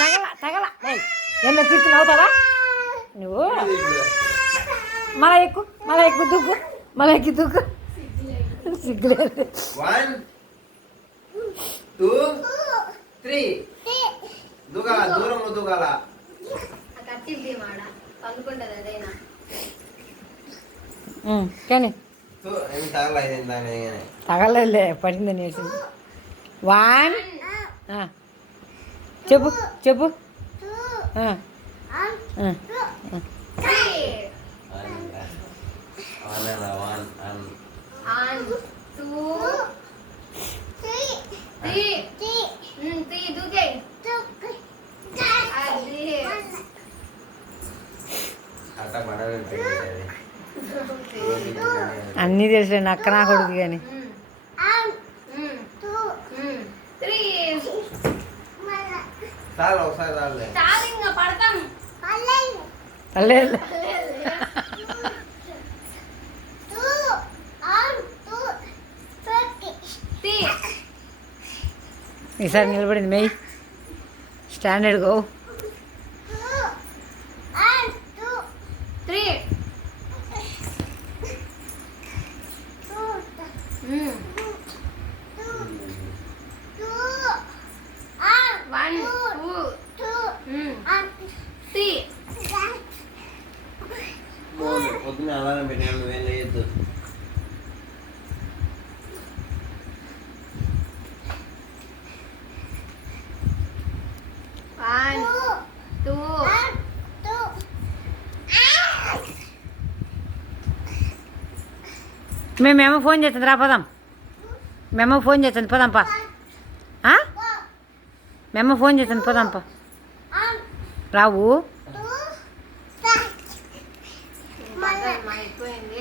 తగల తగల ఏమన్నా తిరిగి అవుతావా నువ్వు? మళ్ళా ఎక్కు దుగ్గు, మళ్ళా ఎక్కి దుగ్గు. సిగ్గులేదు. 1 2 3 దూగాల, దూరం దూగాల. కానీ తగలలే, పడింది నేర్చింది. 1 చెప్పు చెప్పు. 1 2 అన్నీ తెలుసు నక్క నా కొడుకు కానీ. లేదు ఈసారి నిలబడింది మెయ్యి. Standard go. 3 పొద్దున్న అలారం పెట్టాను, నువ్వేం చేయొద్దు. 1 2 మేమేమో ఫోన్ చేస్తుంది, రా పోదాం. మేమో ఫోన్ చేస్తుంది, పోదాంపా. మేమో ఫోన్ చేస్తుంది, పోదాంపా. రావు అయిపోయింది.